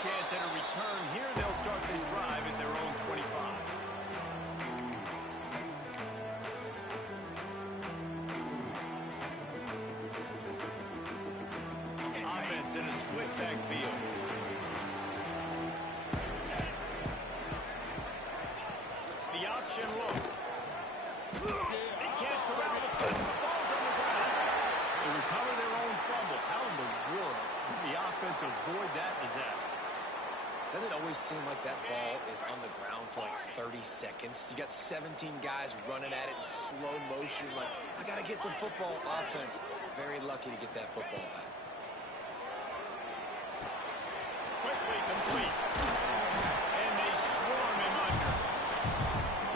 chance at a return here. They'll start this drive at their own 25. Offense in a split backfield. The option look. They can't corral the push. The ball's on the ground. They recover their own fumble. How in the world did the offense avoid that disaster? Doesn't it always seem like that ball is on the ground for like 30 seconds? You got 17 guys running at it in slow motion. Like, I got to get the football. Offense, very lucky to get that football back. Quickly complete. And they swarm him under.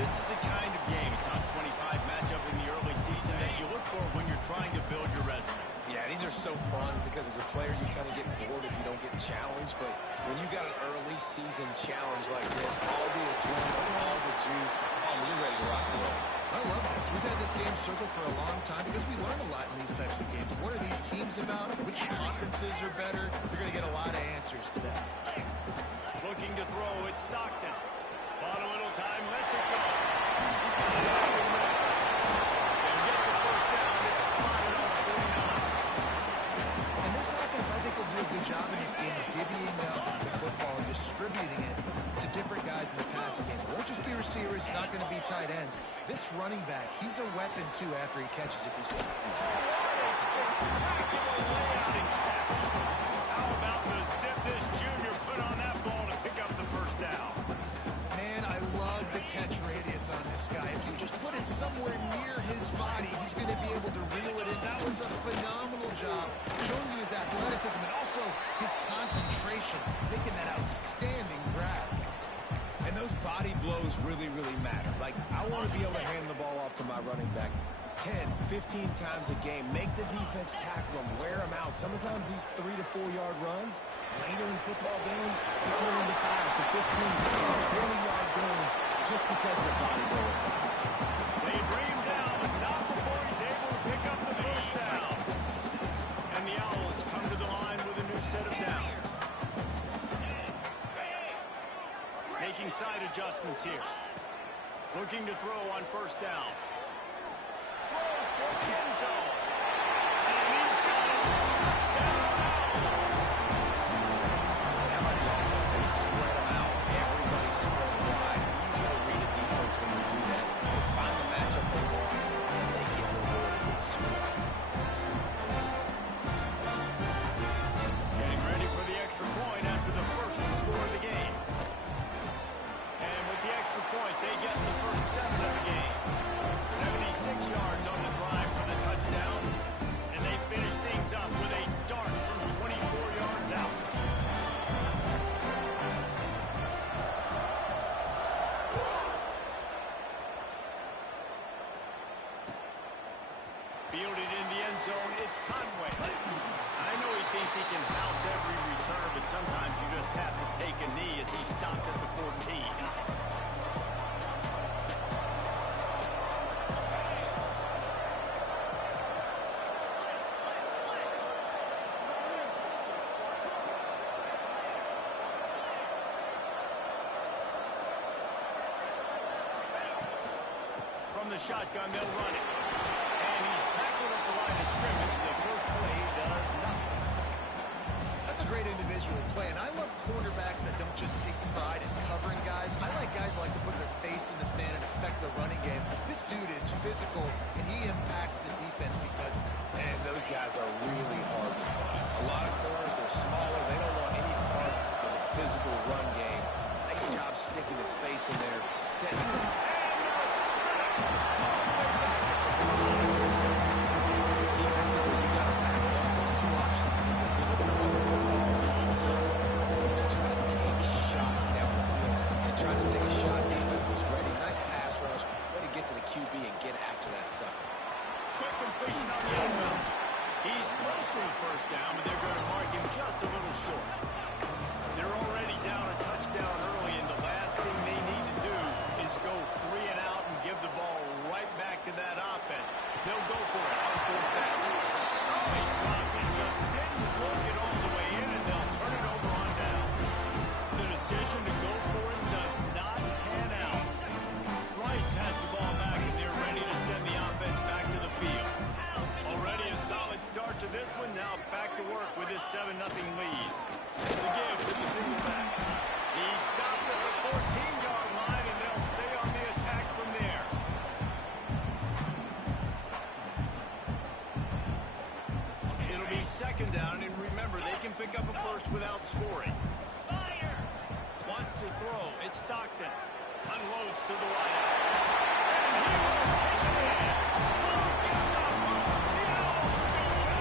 This is the kind of game, a top 25 matchup in the early season, that you look for when you're trying to build your resume. Yeah, these are so fun because as a player, you kind of get bored if you don't get challenged. But when you got an early season challenge like this, all the adrenaline, all the juice, you're ready to rock and roll. I love this. We've had this game circled for a long time because we learn a lot in these types of games. What are these teams about? Which conferences are better? You're going to get a lot of answers to that. Looking to throw, it's Stockton. Bought a little time, lets it go. He's got it out and ready. And get the first down. It's spotted on the 49. And this offense, I think, will do a good job in this game of divvying up the football and distributing it to different guys in the passing game. It won't just be receivers. It's not going to be tight ends. This running back, he's a weapon, too, after he catches it. You see. Oh, what a spectacular layout and catch. How about the zip this junior put on that ball to pick up the first down? Man, I love the catch radius on this guy. If you just put it somewhere near his body, he's going to be able to reel it in. That was a phenomenal job, showing you his athleticism and also his concentration, making that outstanding grab. And those body blows really, really matter. Like, I want to be able to hand the ball off to my running back 10, 15 times a game. Make the defense tackle them, wear them out. Sometimes these 3 to 4 yard runs, later in football games, they turn into 5 to 15 to 20-yard games just because of the body blow effect. They bring him down, but not before he's able to pick up the first down. And the Owls come to the line with a new set of downs. Making side adjustments here. Looking to throw on first down. Throws for the end zone. And he's got it. How about the offense? They spread them out. Everybody spread wide. Easier to read a defense when you do that. They find the matchup they want, and they get rewarded with the score. Getting ready for the extra point after the first score of the game. And with the extra point, they get the first 7 of the game. 76 yards on the drive for the touchdown. And they finish things up with a dart from 24 yards out. Fielded in the end zone, it's Conway. I know he thinks he can house every return, but sometimes you just have to take a knee as he stopped at the 14. From the shotgun, they'll run it. And he's tackled at the line of scrimmage. The first play does nothing. That's a great individual play, and I love cornerbacks that don't just take pride in covering guys. I like guys that like to put their face in the fan and affect the running game. This dude is physical, and he impacts the defense because of it. And those guys are really hard to find. A lot of corners, they're smaller. They don't want any part of the physical run game. Nice job sticking his face in there, setting him. Defensively, you got to back up. There's 2 options. You're looking at what the football needs. So you try to take shots down the field. And trying to take a shot, defense was ready. Nice pass rush. Way to get to the QB and get after that sucker. Quick completion on the outbound. He's close to the first down, but they're going to mark him just a little short. They're already down a touchdown early, and the last thing they need to do is go 3 and out and give the ball right back to that offense. They'll go for it on fourth down. They dropped it, just didn't work it all the way in, and they'll turn it over on down. now back to work with his 7-0 lead. The give to the single back. He stopped at the 14-yard line, and they'll stay on the attack from there. It'll be second down, and remember, they can pick up a first without scoring. Wants to throw. It's Stockton. Unloads to the right. And he will take it in. Gets up.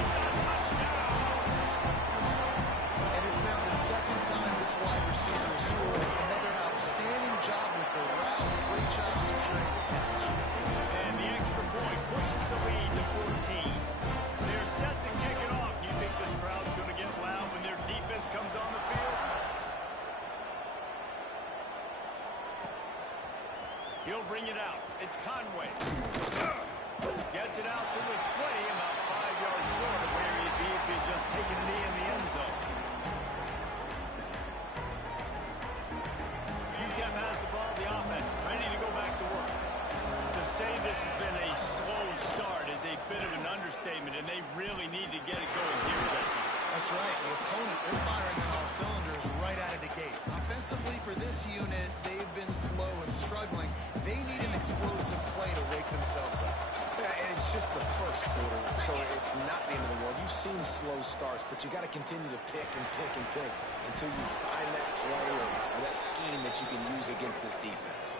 It's a touchdown. And it's now the second time this wide receiver has scored. Another outstanding job with the route. Great job securing the catch. And the extra point pushes the lead to 14. They're set to kick it off. You think this crowd's going to get loud when their defense comes on the field? He'll bring it out. It's Conway. Gets it out to the 20, about 5 yards short of where he'd be if he'd just taken a knee in the end zone. UTEP has the ball, the offense ready to go back to work. To say this has been a slow start is a bit of an understatement, and they really need to get it going here, Jesse. That's right. The opponent, they're firing on all cylinders right out of the gate. Offensively, for this unit, they've been slow and struggling. They need an explosive play to wake themselves up. Yeah, and it's just the first quarter, so it's not the end of the world. You've seen slow starts, but you got to continue to pick and pick and pick until you find that play or that scheme that you can use against this defense.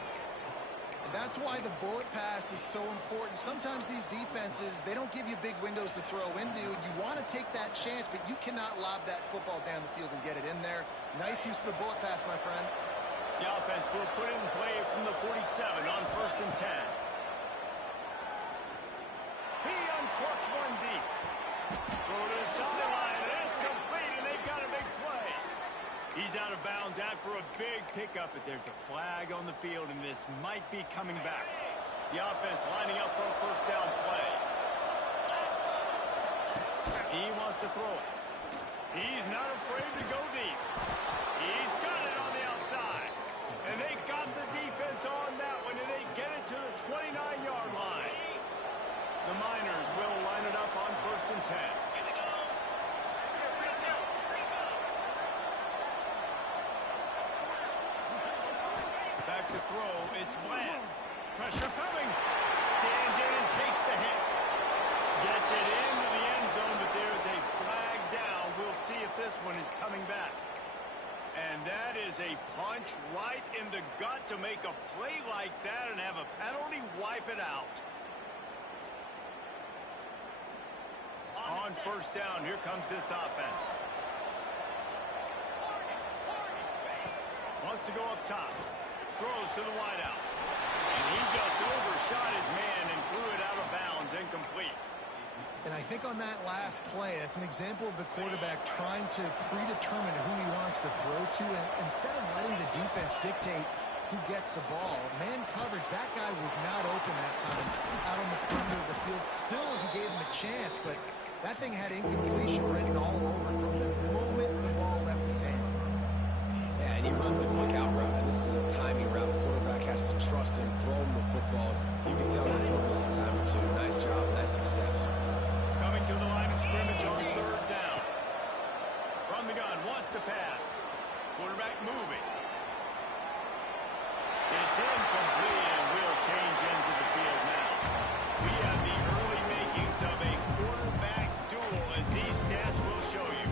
That's why the bullet pass is so important. Sometimes these defenses, they don't give you big windows to throw into. You want to take that chance, but you cannot lob that football down the field and get it in there. Nice use of the bullet pass, my friend. The offense will put it in play from the 47 on 1st and 10. He uncorks one deep. Throw to the sideline, and it's complete, and they've got a big play. He's out of bounds after a big pickup, but there's a flag on the field, and this might be coming back. The offense lining up for a first down play. He wants to throw it. He's not afraid to go deep. He's got it on the outside. And they got the defense on that one, and they get it to the 29-yard line. The Miners will line it up on 1st and 10. Back to throw, it's Bland. Pressure coming. Stands in and takes the hit. Gets it into the end zone, but there's a flag down. We'll see if this one is coming back. And that is a punch right in the gut to make a play like that and have a penalty wipe it out. On 1st down, here comes this offense. Wants to go up top. Throws to the wideout. And he just overshot his man and threw it out of bounds, incomplete. And I think on that last play, that's an example of the quarterback trying to predetermine who he wants to throw to. And instead of letting the defense dictate who gets the ball, man coverage, that guy was not open that time out on the perimeter of the field. Still, he gave him a chance, but that thing had incompletion written all over it from the moment the ball left his hand. Yeah, and he runs a quick out route, and this is a timing route. The quarterback has to trust him, throw him the football. You can tell they're throwing this a time or two. Nice job, nice success. Coming to the line of scrimmage on 3rd down. From the gun, wants to pass. Quarterback moving. It's incomplete and will change ends of the field now. We have the early makings of a quarterback duel, as these stats will show you.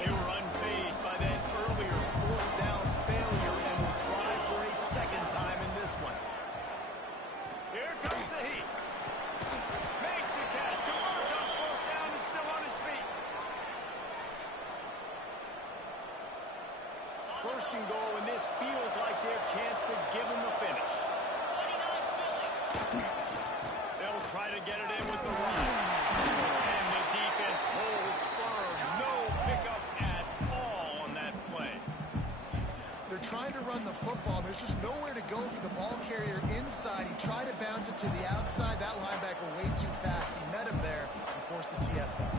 They were unfazed by that earlier 4th down failure and will try for a second time in this one. Here comes the heat. Makes the catch. Converts on 4th down and still on his feet. 1st and goal, and this feels like their chance to give him the finish. They'll try to get it in with the run. And the defense holds firm. No pickup at all on that play. They're trying to run the football. There's just nowhere to go for the ball carrier inside. He tried to bounce it to the outside. That linebacker way too fast. He met him there and forced the TFL.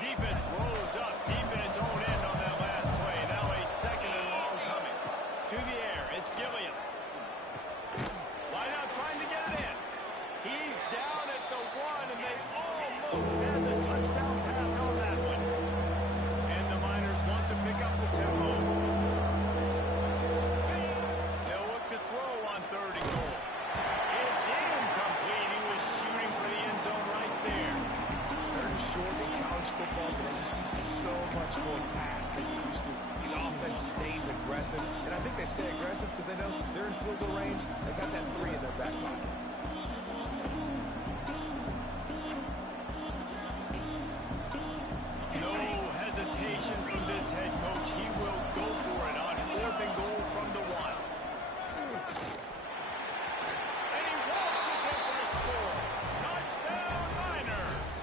Defense rolls up deep in ball today, you see so much more pass than you used to. The offense stays aggressive, and I think they stay aggressive because they know they're in field goal range. They got that 3 in their back pocket. No hesitation from this head coach. He will go for it on 4th and goal from the 1. And he waltzes in for a score. Touchdown, Niners.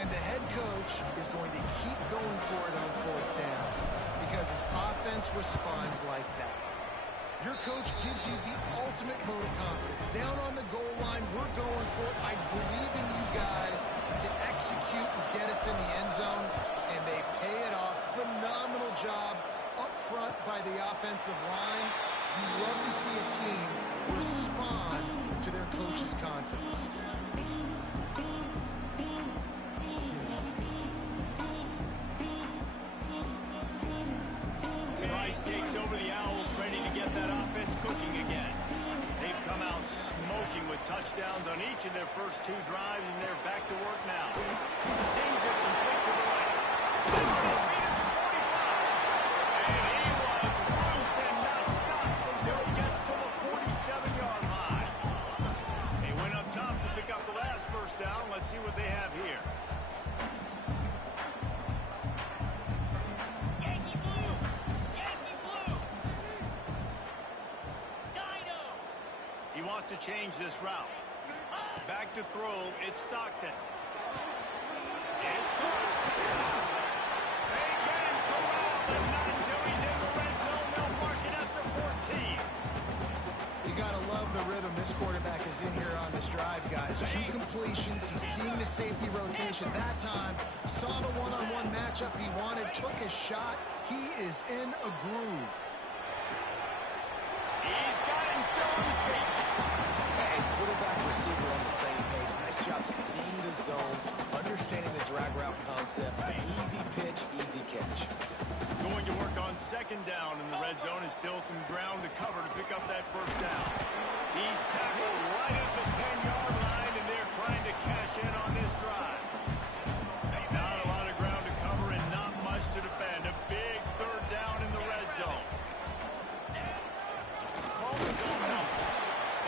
And the head coach is going to keep going for it on 4th down because his offense responds like that. Your coach gives you the ultimate vote of confidence. Down on the goal line, we're going for it. I believe in you guys to execute and get us in the end zone, and they pay it off. Phenomenal job up front by the offensive line. You love to see a team respond to their coach's confidence. Rice takes over the Owls, ready to get that offense cooking again. They've come out smoking with touchdowns on each of their first 2 drives, and they're back to work now. Sings it complete to the right. And on his feet at the 45. And he was loose and not stopped until he gets to the 47-yard line. They went up top to pick up the last first down. Let's see what they have here. He wants to change this route. Back to throw. It's Stockton. It's caught. They get him corralled, but not until he's in the red zone. They'll mark it at the 14. You got to love the rhythm this quarterback is in here on this drive, guys. 2 completions. He's seeing the safety rotation that time. Saw the one-on-one matchup he wanted. Took his shot. He is in a groove. He's got him still on his feet. And quarterback receiver on the same page. Nice job seeing the zone, understanding the drag route concept. Easy pitch, easy catch. Going to work on 2nd down in the red zone. Is still some ground to cover to pick up that first down. He's tackled right at the 10-yard line, and they're trying to cash in on this drive. Not a lot of ground to cover and not much to defend. A big 3rd down in the red zone. Call the zone number.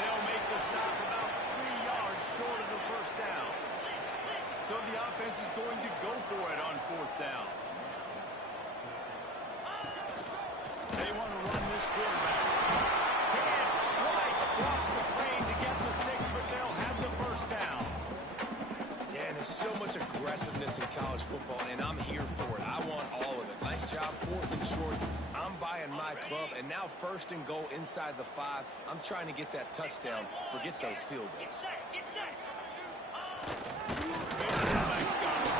They'll make the stop about 3 yards short of the first down. So the offense is going to go for it on 4th down. They want to run this quarterback. Can't quite cross the plane to get the 6, but they'll have the first down. Yeah, and there's so much aggressiveness in college football, and I'm here for it. I want all of it. Nice job, 4th and short. I'm buying my club, and now 1st and goal inside the 5. I'm trying to get that touchdown. Forget those field goals. Quarterback's got it.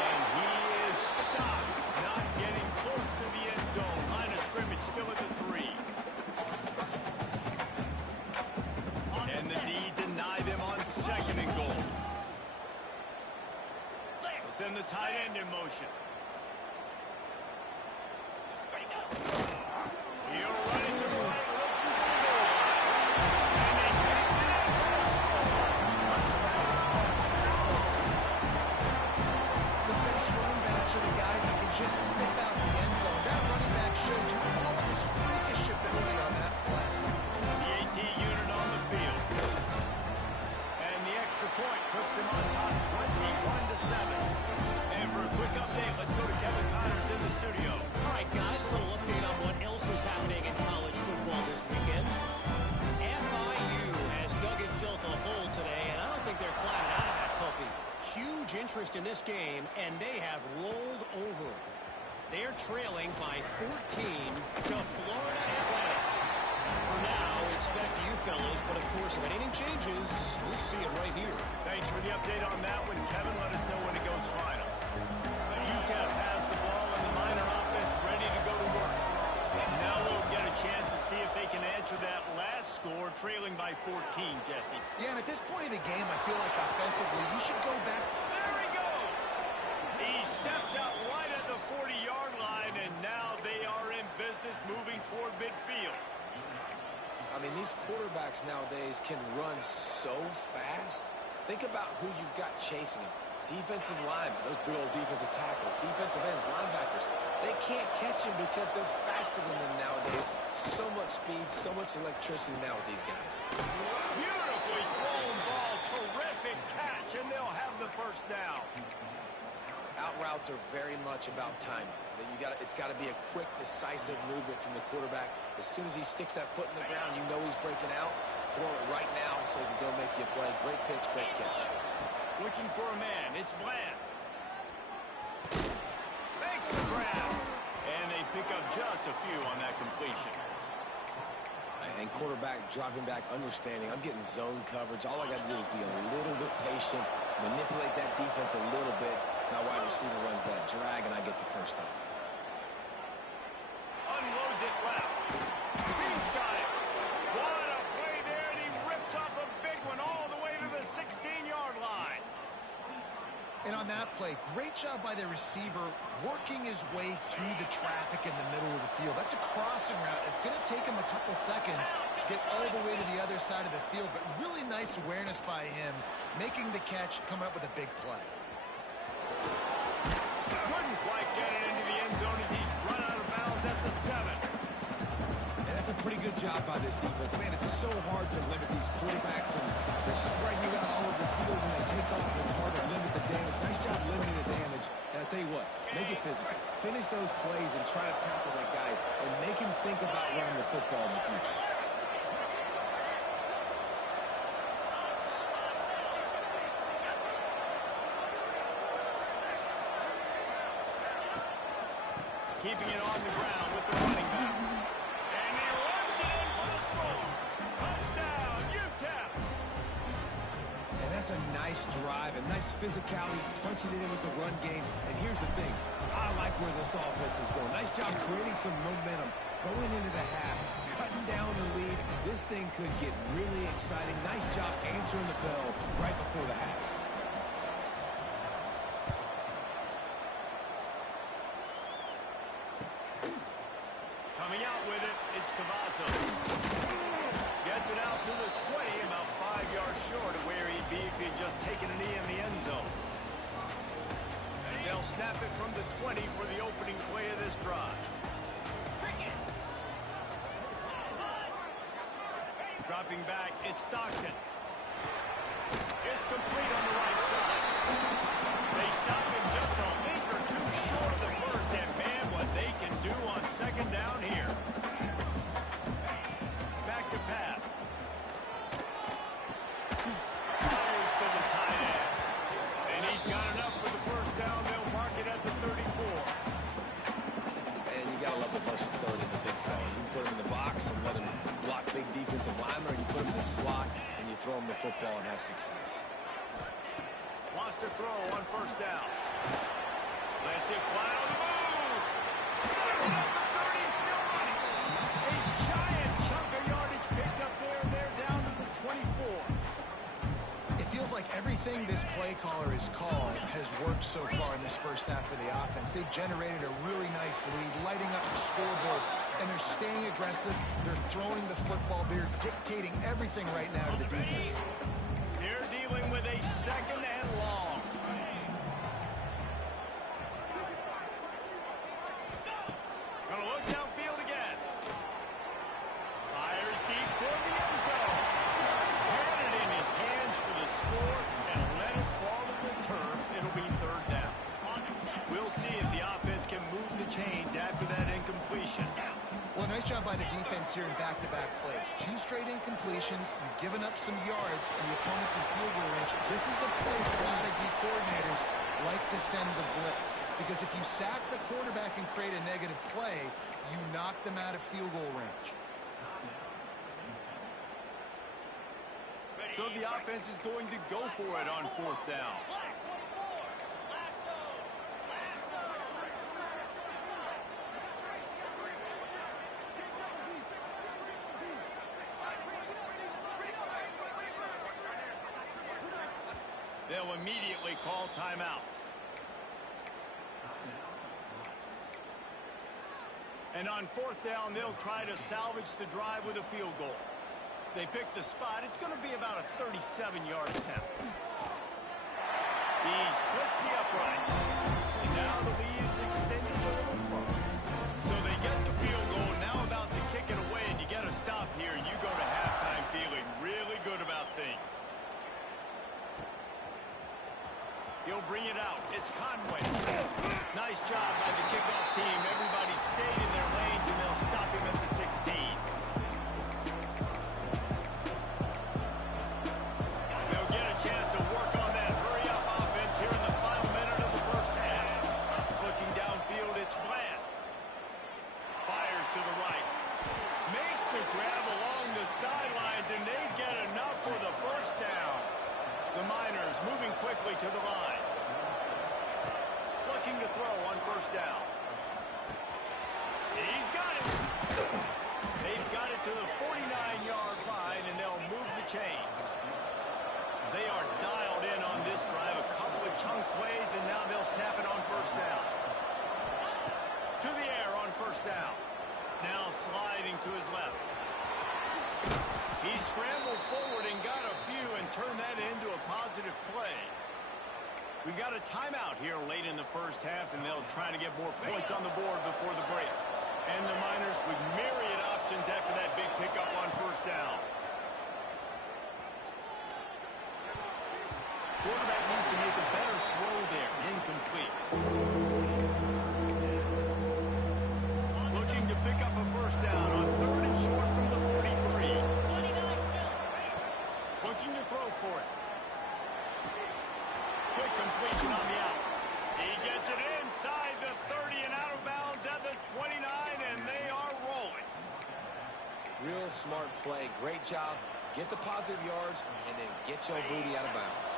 And he is stopped, not getting close to the end zone. Line of scrimmage still at the 3. And the D deny them on 2nd and goal. They'll send the tight end in motion. He'll run it to the right, looking for the goal line. And he takes it in for a score. The best running backs are the guys that can just step out in the end zone. That running back showed you all of his freakish ability on that play. The AT unit on the field. And the extra point puts them on top 21-7. And for a quick update, let's go to Kevin Connors in the studio. All right, guys, a little update on what else is happening in college football this weekend. FIU has dug itself a hole today, and I don't think they're climbing out of that puppy. Huge interest in this game, and they have rolled over. They're trailing by 14 to Florida Atlantic. For now, it's back to you fellas, but of course, if anything changes, we'll see it right here. Thanks for the update on that one, Kevin. Let us know when it goes final. UTEP has the ball and the Miner offense ready to go to work. Now we'll get a chance to see if they can answer that last score, trailing by 14, Jesse. Yeah, and at this point in the game, I feel like offensively, you should go back. There he goes! He steps out right at the 40-yard line, and now they are in business moving toward midfield. I mean, these quarterbacks nowadays can run so fast. Think about who you've got chasing him. defensive linemen, those big old defensive tackles, defensive ends, linebackers, they can't catch him because they're faster than them nowadays. So much speed, so much electricity now with these guys. Beautifully thrown ball. Terrific catch, and they'll have the first down. Out routes are very much about timing. It's got to be a quick, decisive movement from the quarterback. As soon as he sticks that foot in the ground, you know he's breaking out. Throw it right now so he can go make you a play. Great pitch, great catch. Looking for a man. It's Bland. Makes the grab. And they pick up just a few on that completion. And quarterback dropping back, understanding. I'm getting zone coverage. All I got to do is be a little bit patient, manipulate that defense a little bit. My wide receiver runs that drag, and I get the first down. Unloads it left. He's got it. What a play there, and he rips off a big one all the way to the 16-yard line. And on that play, great job by the receiver working his way through the traffic in the middle of the field. That's a crossing route. It's going to take him a couple seconds to get all the way to the other side of the field, but really nice awareness by him, making the catch, coming up with a big play. Couldn't quite get it into the end zone as he's run out of bounds at the 7. And that's a pretty good job by this defense. Man, it's so hard to limit these quarterbacks, and they're spreading you out all over the field. When they take off, it's hard to limit the damage. Nice job limiting the damage. And I'll tell you what, make it physical. Finish those plays and try to tackle that guy and make him think about running the football in the future. Keeping it on the ground with the running back. And he runs it in for the score. Touchdown, UTEP. And that's a nice drive, a nice physicality, punching it in with the run game. And here's the thing. I like where this offense is going. Nice job creating some momentum going into the half, cutting down the lead. This thing could get really exciting. Nice job answering the bell right before the half. Coming out with it, it's Cavazos. Gets it out to the 20, about 5 yards short of where he'd be if he'd just taken a knee in the end zone. And they'll snap it from the 20 for the opening play of this drive. Dropping back, it's Stockton. It's complete on the right side. They stop him just a link or two short of the first, and man, what they can do on second down here. Back to pass. Fires to the tight end. And he's got enough for the first down. They'll mark it at the 34. And you got to love the versatility of the big fella. You can put him in the box and let him block big defensive linemen, or you put him in the slot and you throw him the football and have success. Wants to throw on first down. Lets it fly on the move. Starting at the 30, still running. A giant chunk of yardage picked up there, and they're down to the 24. It feels like everything this play caller has called has worked so far in this first half for the offense. They've generated a really nice lead, lighting up the scoreboard, and they're staying aggressive. They're throwing the football. They're dictating everything right now to the defense. They're dealing with a second and long. Gonna look downfield again. Fires deep toward the end zone. Had it in his hands for the score and let it fall to the turf. It'll be third down. We'll see if the offense can move the chains after that incompletion. Well, nice job by the defense here in back-to-back plays. 2 straight incompletions. You've given up some yards, and the opponent's in field goal range. This is a place a lot of D coordinators like to send the blitz, because if you sack the quarterback and create a negative play, you knock them out of field goal range. So the offense is going to go for it on fourth down. They'll immediately call timeout. And on fourth down, they'll try to salvage the drive with a field goal. They pick the spot. It's going to be about a 37-yard attempt. He splits the upright. And now the lead is extended a little further. So they get the field goal, now about to kick it away, and you got to stop here. You go to halftime feeling really good about things. He'll bring it out. It's Conway. Nice job by the kickoff team. Everybody stayed in their lanes, and they'll stop him at the 16. They'll get a chance to work on that hurry-up offense here in the final minute of the first half. Looking downfield, it's Bland. Fires to the right. Makes the grab along the sidelines, and they get enough for the first down. The Miners moving quickly to the line. Looking to throw on first down. He's got it. They've got it to the 49-yard line, and they'll move the chains. They are dialed in on this drive. A couple of chunk plays, and now they'll snap it on first down. To the air on first down. Now sliding to his left. He scrambled forward and got a few and turned that into a positive play. We got a timeout here late in the first half, and they'll try to get more points on the board before the break. And the Miners with myriad options after that big pickup on first down. Quarterback needs to make a better throw there. Incomplete. Looking to pick up a first down on third and short from the 43. Looking to throw for it. Quick completion on the out. He gets it inside the 30 and out of bounds at the 29, and they are rolling. Real smart play. Great job. Get the positive yards, and then get your booty out of bounds.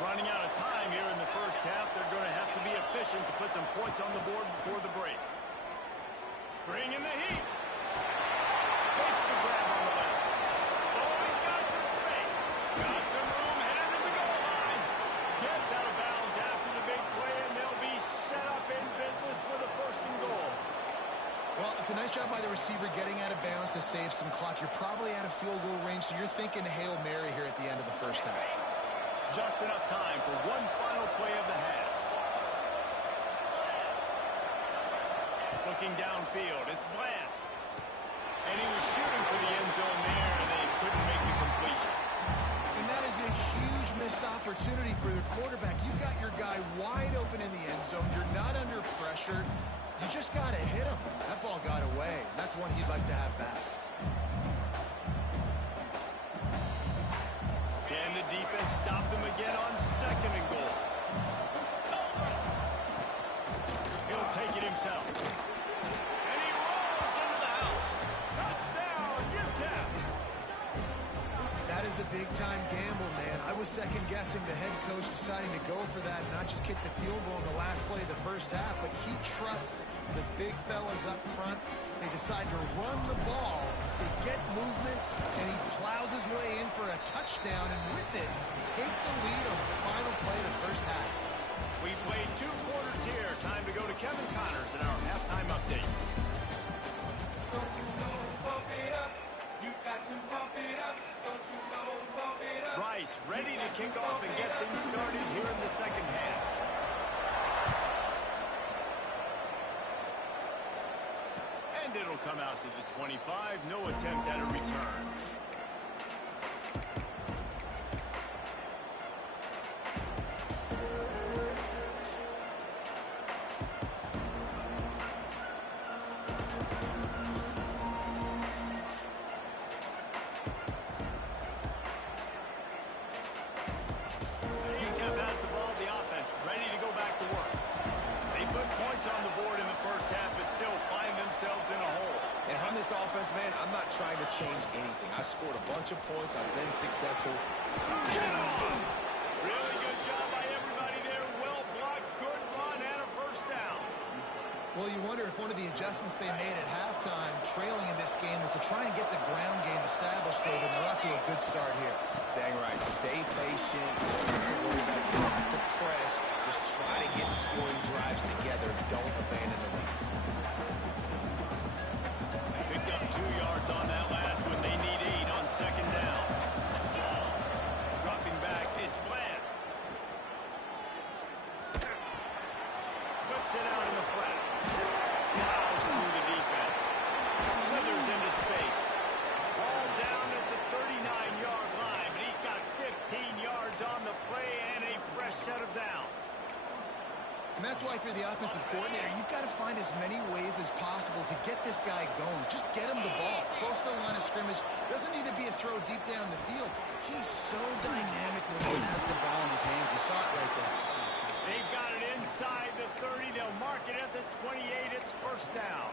Running out of time here in the first half. They're going to have to be efficient to put some points on the board before the break. Bringing the heat. Makes the grab on the left. Oh, he's got some space. Got some room, headed to the goal line. Gets out of bounds after the big play, and they'll be set up in business with a first and goal. Well, it's a nice job by the receiver getting out of bounds to save some clock. You're probably out of field goal range, so you're thinking Hail Mary here at the end of the first half. Just enough time for one final play of the half. Looking downfield, it's Bland. And he was shooting for the end zone there, and they couldn't make the completion. And that is a huge missed opportunity for the quarterback. You've got your guy wide open in the end zone. You're not under pressure. You just got to hit him. That ball got away. That's one he'd like to have back. Can the defense stop them again on second and goal? He'll take it himself. And he rolls into the house. Touchdown, UTEP. That is a big-time gamble, man. I was second-guessing the head coach deciding to go for that and not just kick the field goal in the last play of the first half, but he trusts the big fellas up front. They decide to run the ball, they get movement, and he plows his way in for a touchdown, and with it, take the lead on the final play of the first half. We played 2 quarters here. Time to go to Kevin Connors in our halftime update. Rice ready to kick off and get things started here in the second half. And it'll come out to the 25. No attempt at a return. UTEP has the ball, the offense ready to go back to work. They put points on the board in the first half, but still find themselves in a hole. And from this offense, man, I'm not trying to change anything. I scored a bunch of points. I've been successful. Get on! Really good job by everybody there. Well blocked, good run, and a first down. Well, you wonder if one of the adjustments they made at halftime, trailing in this game, was to try and get the ground game established, David. They're off to a good start here. Dang right. Stay patient. Don't have to worry about it. You don't have to press. Just try to get scoring drives together. Don't abandon the run. Picked up 2 yards on that last one. They need 8 on second down. Dropping back, it's Bland. offensive coordinator, you've got to find as many ways as possible to get this guy going. Just get him the ball close to the line of scrimmage. Doesn't need to be a throw deep down the field. He's so dynamic when he has the ball in his hands. You saw it right there. They've got it inside the 30. They'll mark it at the 28. It's first down.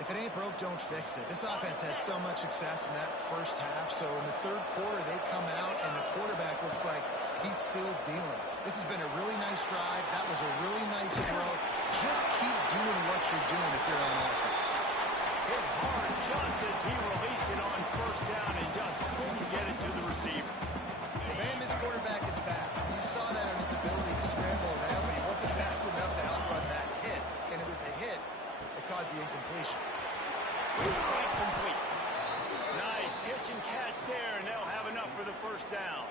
If it ain't broke, don't fix it. This offense had so much success in that first half, so in the third quarter, they come out, and the quarterback looks like he's still dealing. This has been a really nice drive. That was a really nice throw. Just keep doing what you're doing if you're on offense. Hit hard just as he released it on first down and just couldn't get it to the receiver. Man, this quarterback is fast. You saw that on his ability to scramble around, but he wasn't fast enough to outrun that hit, and it was the hit that caused the incompletion. Strike complete. Nice pitch and catch there, and they'll have enough for the first down.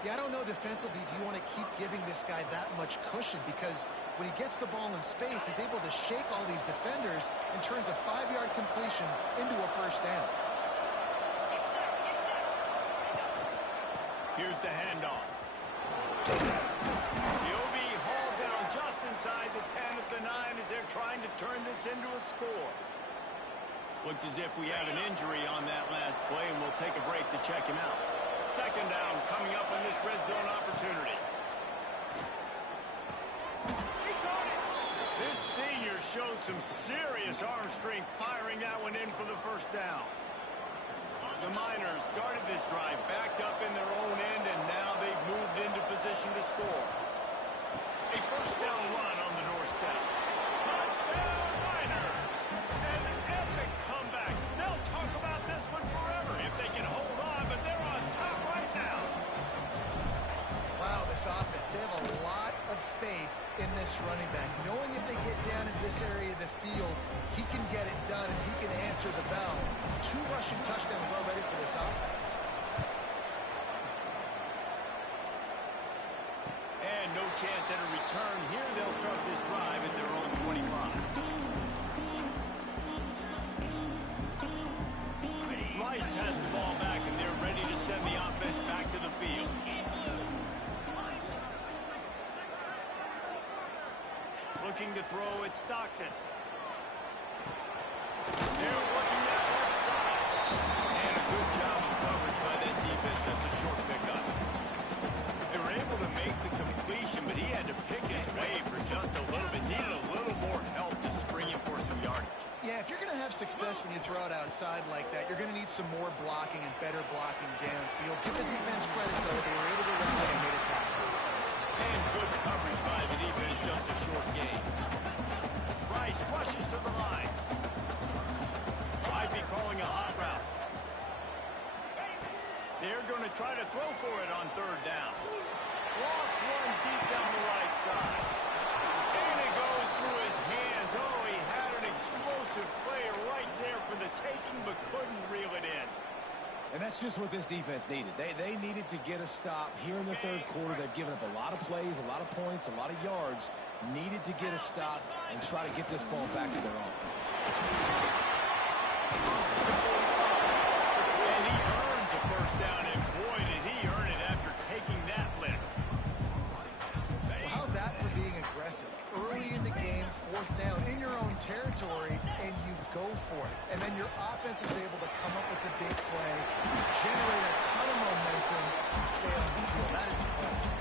Yeah, I don't know defensively if you want to keep giving this guy that much cushion, because when he gets the ball in space, he's able to shake all these defenders and turns a 5-yard completion into a first down. Here's the handoff. He'll be hauled down just inside the 10 at the 9 as they're trying to turn this into a score. Looks as if we have an injury on that last play, and we'll take a break to check him out. Second down coming up on this red zone opportunity. He got it! This senior shows some serious arm strength firing that one in for the first down. The Miners started this drive backed up in their own end, and now they've moved into position to score. A first down run on the doorstep. Touchdown Miners! An epic comeback. They'll talk about this one forever if they can hold on, but they're on top right now. Wow, this offense, they have a lot of faith in this running back, knowing if they get down in this area of the field, he can get it done and he can answer the bell. 2 rushing touchdowns already for this offense. And no chance at a return here. They'll start this drive at their own 25. Rice has the ball back, and they're ready to send the offense back to the field. Looking to throw at Stockton. They're working that left side. And a good job of coverage by that defense. Just a short pickup. They were able to make the completion, but he had to pick his way for just a little bit. Needed a little more help to spring him for some yardage. Yeah, if you're going to have success when you throw it outside like that, you're going to need some more blocking and better blocking downfield. Give the defense credit, though. They were able to run it and made it tackle. And good coverage by the defense, just a short gain. Rice rushes to the line. Might be calling a hot route. They're going to try to throw for it on third down. Lost one deep down the right side. And it goes through his hands. Oh, he had an explosive play right there for the taking, but couldn't reel it in. And that's just what this defense needed. They needed to get a stop here in the third quarter. They've given up a lot of plays, a lot of points, a lot of yards. Needed to get a stop and try to get this ball back to their offense. And he earns a first down, and boy, did he earn it after taking that lift. Well, how's that for being aggressive? Early in the game, fourth down in your own territory, and you go for it. And then your offense is able to come up with the big play, generate a ton of momentum, and stay on the field. That is impressive.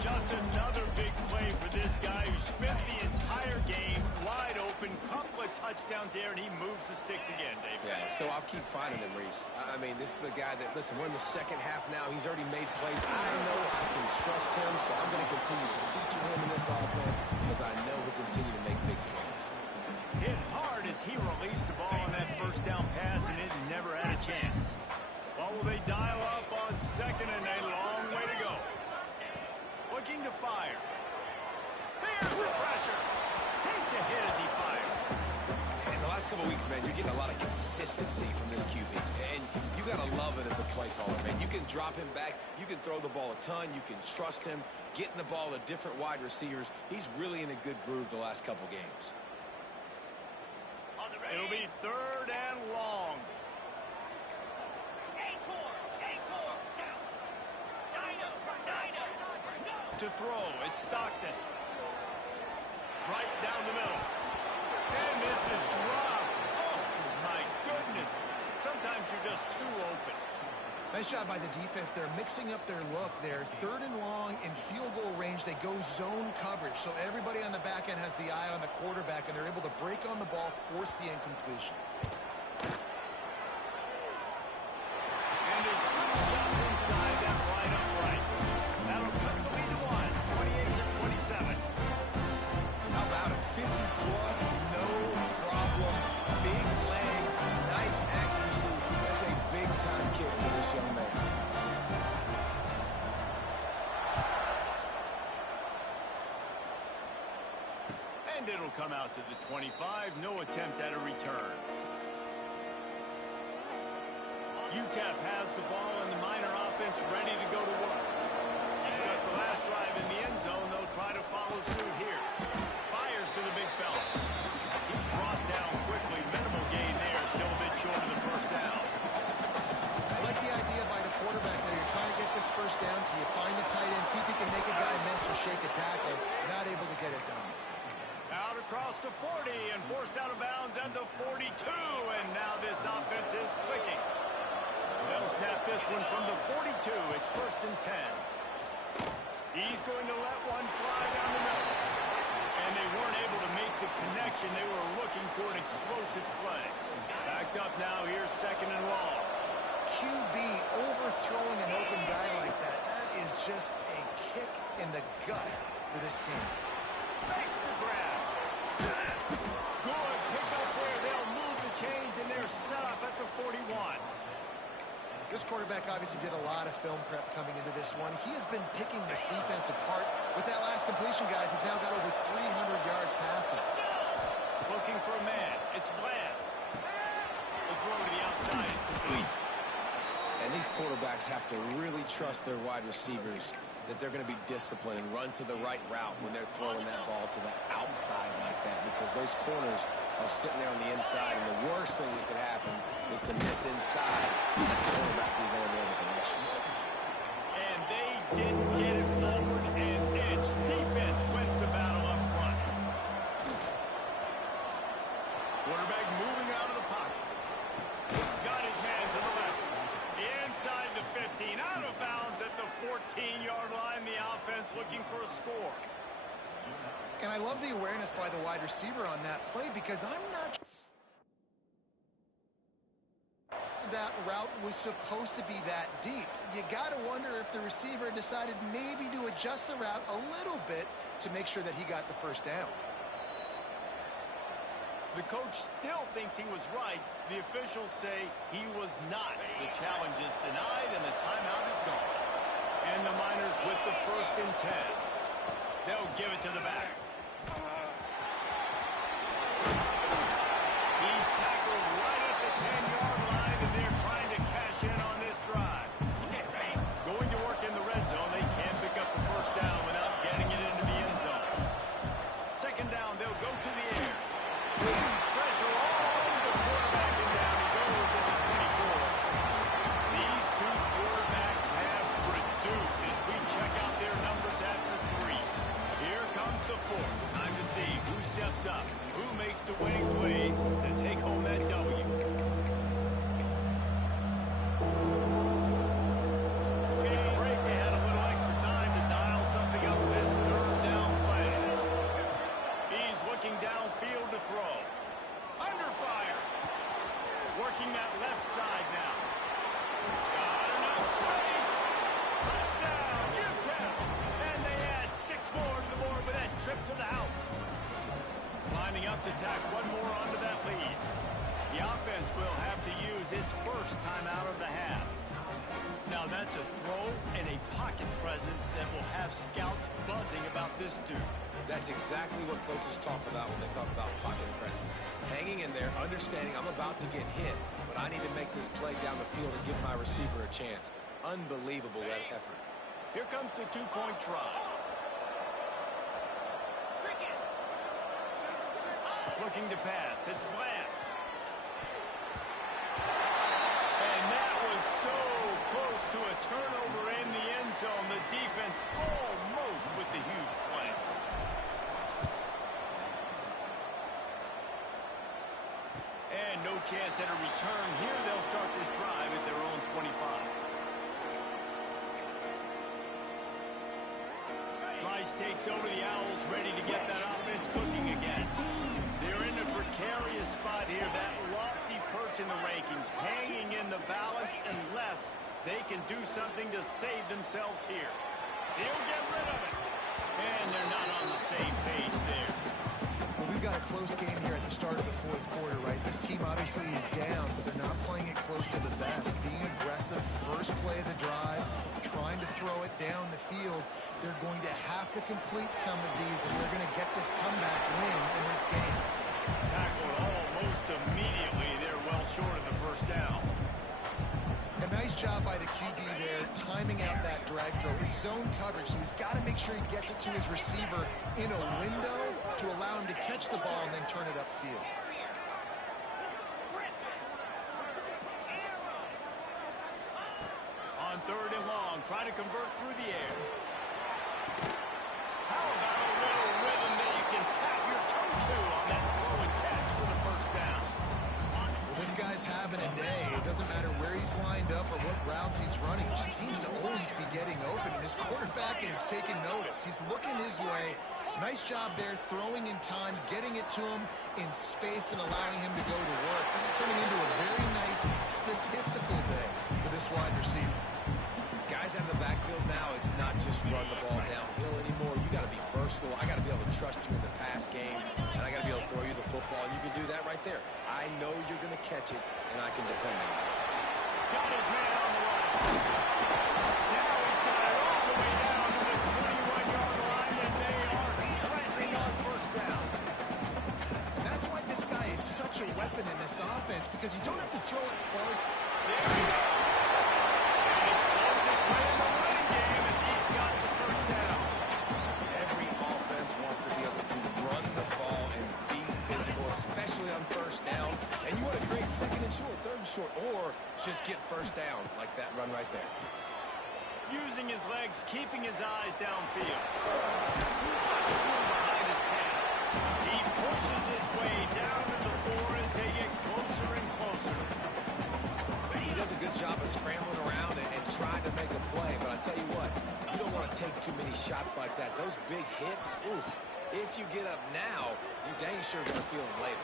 Just another big play for this guy who spent the entire game wide open. Couple of touchdowns there, and he moves the sticks again, Dave. Yeah, so I'll keep finding him, Reese. I mean, this is a guy that, listen, we're in the second half now. He's already made plays. I know I can trust him, so I'm going to continue to feature him in this offense because I know he'll continue to make big plays. Hit hard as he released the ball on that first down pass, and it never had a chance. Well, will they dial up on second, and a long way to go. Looking to fire. There's the pressure. Takes a hit as he fires. In the last couple of weeks, man, you're getting a lot of consistency from this QB. And you got to love it as a play caller, man. You can drop him back. You can throw the ball a ton. You can trust him. Getting the ball to different wide receivers. He's really in a good groove the last couple games. It'll be third and long. to throw. It's Stockton. Right down the middle. And this is dropped. Oh, my goodness. Sometimes you're just too open. Nice job by the defense. They're mixing up their look there. 3rd and long in field goal range. They go zone coverage. So everybody on the back end has the eye on the quarterback, and they're able to break on the ball, force the incompletion. And it sits just inside that right upright. That'll cut the lead to 1, 28-27. How about it? 50-plus, no problem. Big leg, nice accuracy. That's a big-time kick for this young man. And it'll come out to the 25. No attempt at a return. UTEP has the ball, and the Miner offense ready to go to work. He's got the last drive in the end zone. They'll try to follow suit here. Fires to the big fella. He's brought down quickly. Minimal gain there. Still a bit short of the first down. I like the idea by the quarterback there. You're trying to get this first down, so you find the tight end, see if he can make a guy miss or shake a tackle. Not able to get it done. Out across the 40 and forced out of bounds at the 42. And now this offense is clicking. They'll snap this one from the 42. It's 1st and 10. He's going to let one fly down the middle. And they weren't able to make the connection. They were looking for an explosive play. Backed up now. Here's 2nd and long. QB overthrowing an open guy like that. That is just a kick in the gut for this team. Makes the grab. Good pick up there. They'll move the chains, and they're set up at the 41. This quarterback obviously did a lot of film prep coming into this one. He has been picking this defense apart. With that last completion, guys, he's now got over 300 yards passing. Looking for a man. It's Bland. The throw to the outside is complete. And these quarterbacks have to really trust their wide receivers that they're going to be disciplined and run to the right route when they're throwing that ball to the outside like that, because those corners are sitting there on the inside, and the worst thing that could happen is to miss inside and the quarterback be going there with the connection. And they didn't get it forward an inch. Defense wins the battle up front. Quarterback moving out of the pocket. Got his man to the left. Inside the 15. Out of bounds at the 14-yard line. The offense looking for a score. And I love the awareness by the wide receiver on that play, because I'm not sure that route was supposed to be that deep. You got to wonder if the receiver decided maybe to adjust the route a little bit to make sure that he got the first down. The coach still thinks he was right. The officials say he was not. The challenge is denied, and the timeout is gone. And the Miners with the 1st and 10. They'll give it to the back. He's tackled right at the 10-yard line, and they're trying to cash in on this drive. Going to work in the red zone. They can't pick up the first down without getting it into the end zone. 2nd down, they'll go to the air. Pressure all over the quarterback, and down he goes at the 24. These two quarterbacks have produced as we check out their numbers after 3. Here comes the 4th. Time to see who steps up, who makes the winning plays to take home that W. Take a break. They had a little extra time to dial something up for this 3rd down play. He's looking downfield to throw. Under fire. Working that left side now. Got enough space. Touchdown, UTEP. And they add 6 more to the board with that trip to the house. Lining up to tack one more onto that lead. The offense will have to use its first timeout of the half. Now that's a throw and a pocket presence that will have scouts buzzing about this dude. That's exactly what coaches talk about when they talk about pocket presence. Hanging in there, understanding I'm about to get hit, but I need to make this play down the field and give my receiver a chance. Unbelievable effort. Here comes the 2-point try. Looking to pass. It's Bland. And that was so close to a turnover in the end zone. The defense almost with the huge play. And no chance at a return here. They'll start this drive at their own 25. Rice takes over the Owls, ready to get that offense cooking again. They're in a precarious spot here, that lofty perch in the rankings, hanging in the balance unless they can do something to save themselves here. They'll get rid of it. And they're not on the same page there. Well, we've got a close game here at the start of the fourth quarter, right? This team obviously is down, but they're not playing it close to the vest. Being aggressive, first play of the drive, trying to throw it down the field. They're going to have to complete some of these if they're going to get this comeback win in this game. Tackled almost immediately. They're well short of the first down. A nice job by the QB there, timing out that drag throw. It's zone coverage, so he's got to make sure he gets it to his receiver in a window to allow him to catch the ball and then turn it upfield. On 3rd and long, trying to convert through the air. How about a little rhythm that you can tap your toe to on that throw and catch for the first down? Well, this guy's having a day. It doesn't matter where he's lined up or what routes he's running. He just seems to always be getting open, and his quarterback is taking notice. He's looking his way. Nice job there, throwing in time, getting it to him in space and allowing him to go to work. This is turning into a very nice statistical day for this wide receiver. Guys out of the backfield now, it's not just run the ball downhill anymore. You got to be versatile. I got to be able to trust you in the pass game, and I got to be able to throw you the football, and you can do that right there. I know you're going to catch it, and I can depend on it. Got his man on the run. Now he's got it all the way down to the 21-yard line, and they are threatening on first down. And that's why this guy is such a weapon in this offense, because you don't have to throw it far. There we go. An explosive play in the running game as he's got the first down. Every offense wants to be able to run the ball and be physical, especially on first down. And you want to create 2nd and short, 3rd and short, or just get first downs like that run right there. Using his legs, keeping his eyes downfield. Pushed through behind his pad. He pushes his way down to the 4 as they get closer and closer. He does a good job of scrambling around and trying to make a play, but I tell you what, you don't want to take too many shots like that. Those big hits, oof, if you get up now, you dang sure going to feel them later.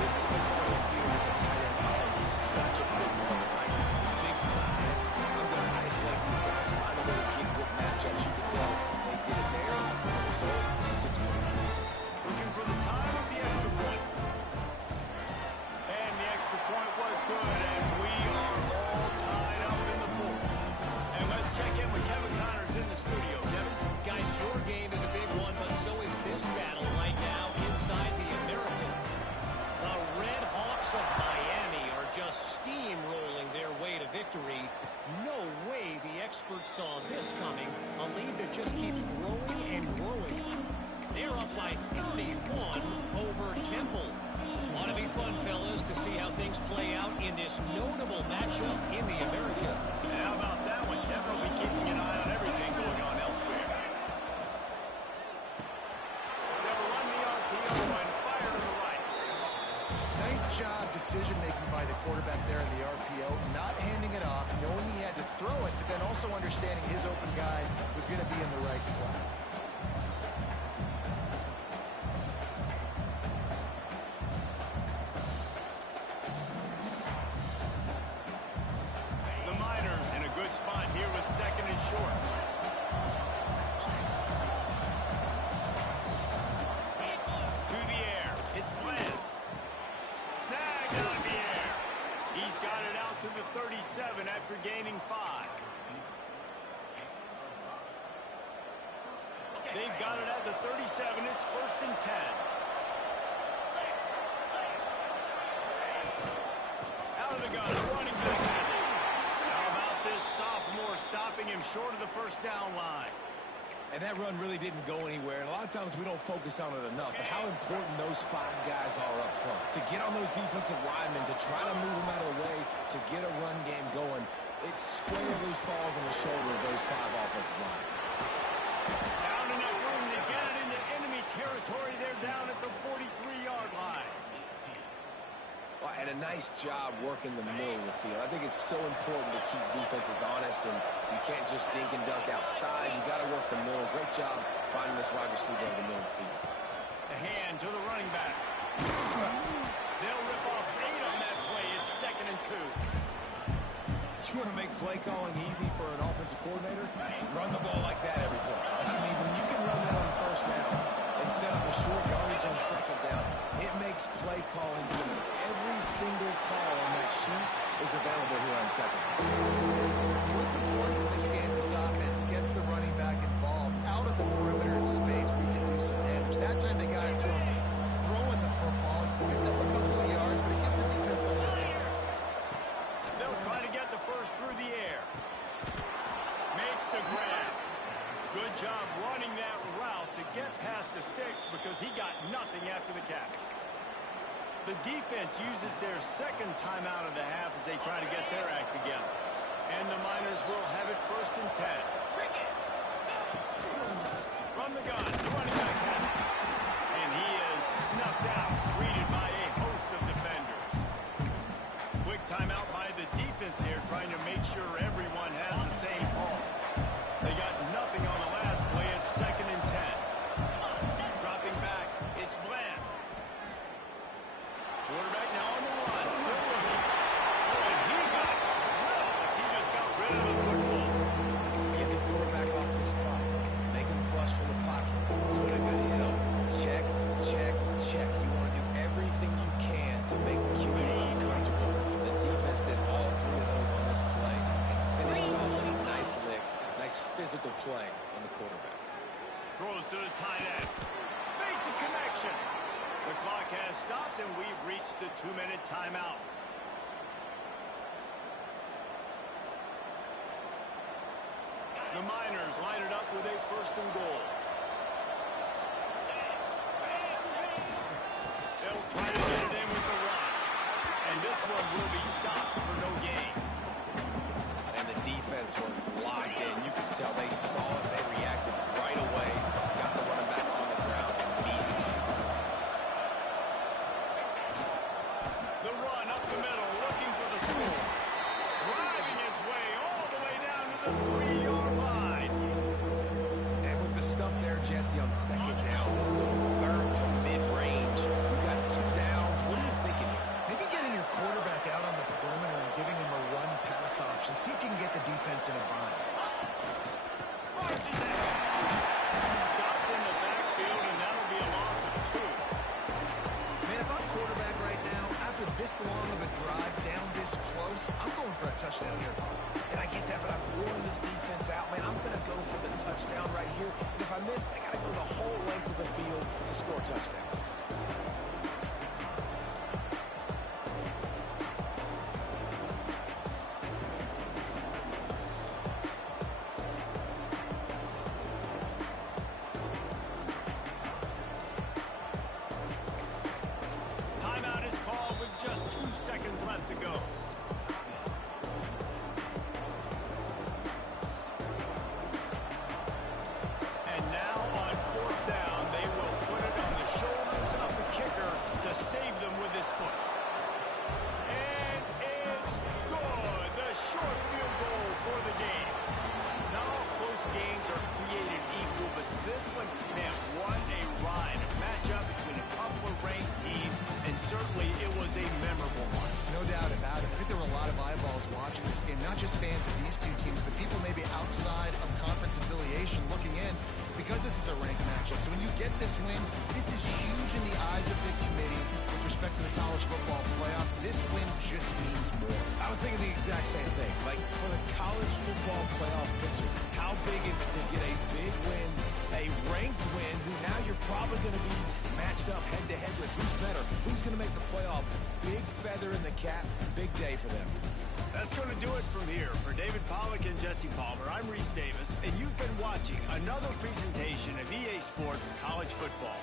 This is the part of the field where the tight ends become such a big player, right? Big size. I'm going to isolate these guys, find a way to get good matchups. You can tell they did it there. The result, 6 points. Looking for the time of the extra point. And the extra point was good, and we are all tied up in the 4th. And let's check in with Kevin Connors in the studio. Kevin? Guys, your game is a big one, but so is this battle right now inside the American. The Red Hawks of Miami are just steamrolling their way to victory. No way the experts saw this coming. A lead that just keeps growing and growing. They're up by 31 over Temple. Ought to be fun, fellas, to see how things play out in this notable matchup in the American. How about that one, Kevin? We'll be keeping an eye on everything going on elsewhere. They'll run the RPO and fire to the right. Nice job decision-making by the quarterback there in the RPO, not handing it off, knowing he had to throw it, but then also understanding his open guy was going to be in the right flat. The Miners in a good spot here with 2nd and short. To the air. It's Glenn. Snagged out of the air. He's got it out to the 37 after gaining 5. They've got it at the 37. It's 1st and 10. Out of the gun. Running back has it. How about this sophomore stopping him short of the first down line? And that run really didn't go anywhere. And a lot of times we don't focus on it enough. But how important those 5 guys are up front. To get on those defensive linemen, to try to move them out of the way, to get a run game going, it squarely falls on the shoulder of those 5 offensive linemen. Down enough room to get it into enemy territory. They're down at the 43-yard line. Well, and a nice job working the middle of the field. I think it's so important to keep defenses honest, and you can't just dink and dunk outside. You got to work the middle. Great job finding this wide receiver over the middle of the field. The hand to the running back. They'll rip off 8 on that play. It's 2nd and 2. You want to make play calling easy for an offensive coordinator? Run the ball like that every play. I mean, when you can run that on 1st down and set up a short yardage on 2nd down, it makes play calling easy. Every single call on that sheet is available here on 2nd. What's important in this game, this offense gets the running back involved out of the perimeter in space where you can do some damage. That time they got it to him throwing the football. Picked up a couple of yards, but it gives the defense something to think. They'll try to get the first through the air. Makes the grab. Good job running that route to get past the sticks because he got nothing after the catch. The defense uses their 2nd timeout of the half as they try to get their act together. And the Miners will have it 1st and 10. From the gun, the running back has it. And he is snuffed out, greeted by a host of defenders. Quick timeout by the defense here, trying to make sure everyone has the same call. They got nothing on the last play. It's 2nd and 10. Dropping back, it's Bland. Quarterback now on the run, still looking. Oh, and he got drilled. He just got rid of the football. Get the quarterback off the spot. Make him flush from the pocket. Put a good hit on him. Check, check, check. You want to do everything you can to make the QB uncomfortable. The defense did all 3 of those on this play and finished it off with a nice lick. Nice physical play on the quarterback. Throws to the tight end. Makes a connection. The clock has stopped, and we've reached the 2-minute timeout. The Miners line it up with a 1st and goal. They'll try to get it in with the run. And this one will be stopped for no gain. And the defense was locked in. You could tell they saw it. They reacted right away. Got the running back on the ground immediately. The run up the middle, looking for the score. Driving his way all the way down to the 3-yard line. And with the stuff there, Jesse, on 2nd down, this little 3rd to mid-range, we got 2 downs. What are you thinking here? Maybe getting your quarterback out on the perimeter and giving him a run-pass option. See if you can get the defense in a bind. Marches ahead. Stopped in the backfield, and that'll be a loss of 2. Man, if I'm quarterback right now, after this long of a drive down this close, I'm going for a touchdown here. And I get that, but I've worn this defense out, man. I'm going to go for the touchdown right here. And if I miss, they got to go the whole length of the field to score a touchdown. Timeout is called with just 2 seconds left to go. And now on 4th down, they will put it on the shoulders of the kicker to save them with his foot. And it's good. The short field goal for the game. Not all close games are created equal, but this one, man, what a ride. A matchup between a couple of ranked teams, and certainly it was a memorable one. No doubt about it. I think there were a lot of eyeballs watching this game, not just fans of these 2 teams, but people maybe outside of conference affiliation looking in because this is a ranked matchup. So when you get this win, this is huge in the eyes of the committee with respect to the college football playoff. This win just means more. I was thinking the exact same thing. Like, for the college football playoff picture, how big is it to get a big win, a ranked win, who now you're probably going to be matched up head-to-head with? Who's better? Who's going to make the playoff? Big feather in the cap. Big day for them. That's going to do it from here. For David Pollack and Jesse Jesse Palmer. I'm Reese Davis, and you've been watching another presentation of EA Sports College Football.